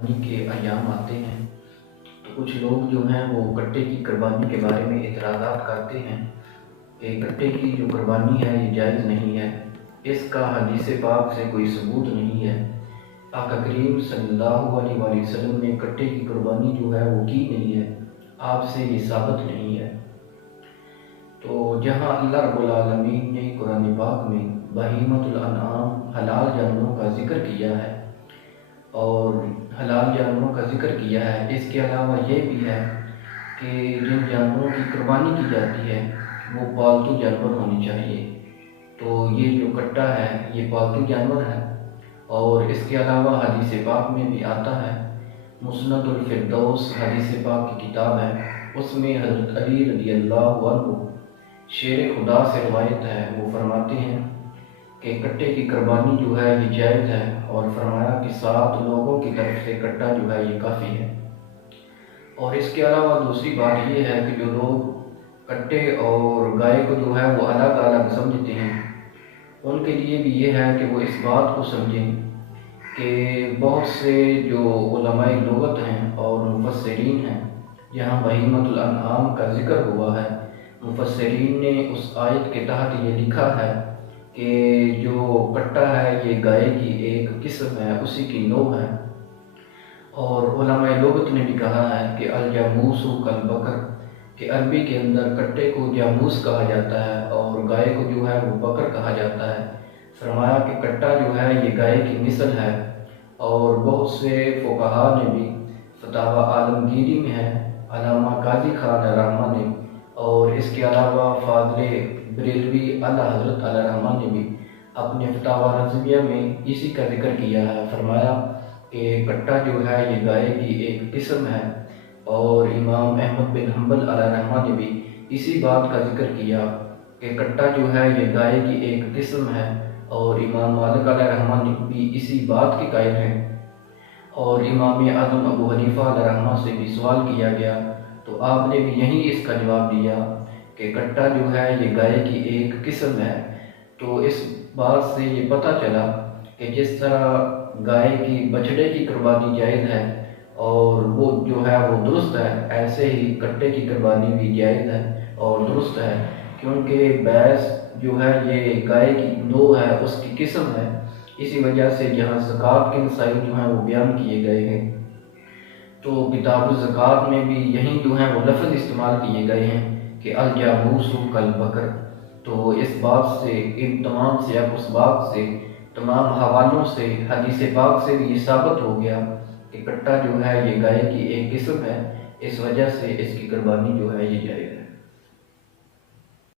قربانی کے ایام آتے ہیں تو کچھ لوگ جو ہیں وہ کٹے کی قربانی کے بارے میں اعتراضات کرتے ہیں کہ کٹے کی جو قربانی ہے یہ جائز نہیں ہے، اس کا حدیث پاک سے کوئی ثبوت نہیں ہے۔ آقا کریم صلی اللہ علیہ وآلہ وسلم نے کٹے کی قربانی جو ہے وہ کی نہیں ہے، آپ سے یہ ثابت نہیں ہے۔ تو جہاں اللہ رب العالمین نے قرآن پاک میں بہیمۃ الانعام حلال جانوروں کا ذکر کیا ہے اور حلال جانوروں کا ذکر کیا ہے، اس کے علاوہ یہ بھی ہے کہ جن جانوروں کی قربانی کی جاتی ہے وہ پالتو جانور ہونے چاہیے۔ تو یہ جو کٹا ہے یہ پالتو جانور ہے، اور اس کے علاوہ حدیث پاک میں بھی آتا ہے، مسند الفردوس حدیث پاک کی کتاب ہے، اس میں حضرت علی رضی اللہ عنہ شیر خدا سے روایت ہے، وہ فرماتے ہیں کہ کٹے کی قربانی جو ہے یہ جائز ہے، اور فرمایا کہ 7 لوگوں کی طرف سے کٹا جو ہے یہ کافی ہے۔ اور اس کے علاوہ دوسری بات یہ ہے کہ جو لوگ کٹے اور گائے کو جو ہے وہ الگ الگ سمجھتے ہیں، ان کے لیے بھی یہ ہے کہ وہ اس بات کو سمجھیں کہ بہت سے جو علماء لغت ہیں اور مفسرین ہیں، جہاں بہیمۃ الانعام کا ذکر ہوا ہے، مفسرین نے اس آیت کے تحت یہ لکھا ہے کہ جو کٹا ہے یہ گائے کی ایک قسم ہے، اسی کی نوع ہے۔ اور علماء لغت نے بھی کہا ہے کہ الجاموس کالبقر، کہ عربی کے اندر کٹے کو جاموس کہا جاتا ہے اور گائے کو جو ہے وہ بکر کہا جاتا ہے۔ فرمایا کہ کٹا جو ہے یہ گائے کی مثل ہے، اور بہت سے فقہاء نے بھی فتاوی عالمگیری میں ہے، علامہ قاضی خان رحمہ نے، اور اس کے علاوہ فاضل بریلوی اعلیٰ حضرت علیہ رحمہ نے بھی اپنے فتاوی رضویہ میں اسی کا ذکر کیا ہے۔ فرمایا کہ کٹا جو ہے یہ گائے کی ایک قسم ہے، اور امام احمد بن حنبل علیہ رحمہ نے بھی اسی بات کا ذکر کیا کہ کٹا جو ہے یہ گائے کی ایک قسم ہے، اور امام مالک علیہ رحمہ نے بھی اسی بات کے قائل ہیں۔ اور امام اعظم ابو حنیفہ علیہ رحمہ سے بھی سوال کیا گیا تو آپ نے بھی یہی اس کا جواب دیا کہ کٹا جو ہے یہ گائے کی ایک قسم ہے۔ تو اس بات سے یہ پتہ چلا کہ جس طرح گائے کی بچھڑے کی قربانی جائز ہے اور وہ جو ہے وہ درست ہے، ایسے ہی کٹے کی قربانی بھی جائز ہے اور درست ہے، کیونکہ بیس جو ہے یہ گائے کی نوع ہے، اس کی قسم ہے، اسی وجہ سے یہاں زکوٰۃ کے مسائل جو ہیں وہ بیان کیے گئے ہیں۔ تو کتاب الزکوٰۃ میں بھی یہی جو ہیں وہ لفظ استعمال کیے گئے ہیں کہ الجاموس کالبقر۔ تو اس بات سے، ان تمام سے اب اس بات سے، تمام حوالوں سے، حدیث پاک سے بھی یہ ثابت ہو گیا کہ کٹا جو ہے یہ گائے کی ایک قسم ہے، اس وجہ سے اس کی قربانی جو ہے یہ جائز ہے۔